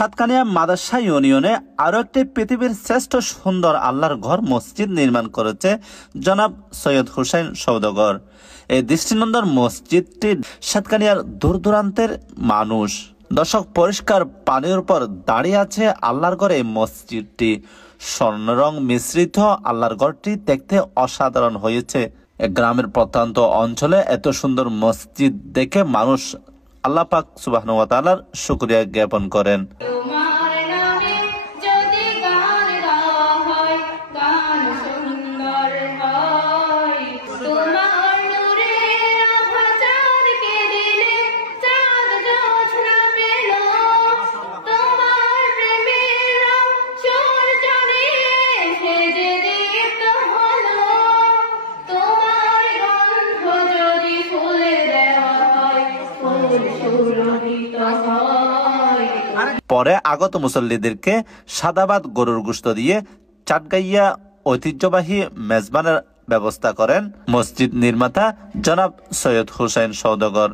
সাতকানিয়া মাদ্রাসা ইউনিয়নে আরো একটি পৃথিবীর শ্রেষ্ঠ সুন্দর আল্লাহর ঘর মসজিদ নির্মাণ করেছে জনাব সৈয়দ হুসাইন সওদাগর। এই দৃষ্টিনন্দন মসজিদটি সাতকানিয়ার দূর দূরান্তের মানুষ। দর্শক, পরিষ্কার পানির উপর দাঁড়িয়ে আছে আল্লাহর ঘর। এই মসজিদটি স্বর্ণ রং মিশ্রিত। আল্লাহর ঘরটি দেখতে অসাধারণ হয়েছে। গ্রামের প্রত্যন্ত অঞ্চলে এত সুন্দর মসজিদ দেখে মানুষ আল্লাহ পাক সুবহানাহু ওয়া তাআলার শুকরিয়া জ্ঞাপন করেন। পরে আগত মুসল্লিদেরকে সাদাবাদ গরুর গোশত দিয়ে চাটগাইয়া ঐতিহ্যবাহী মেজবানের ব্যবস্থা করেন মসজিদ নির্মাতা জনাব সৈয়দ হুসাইন সওদাগর।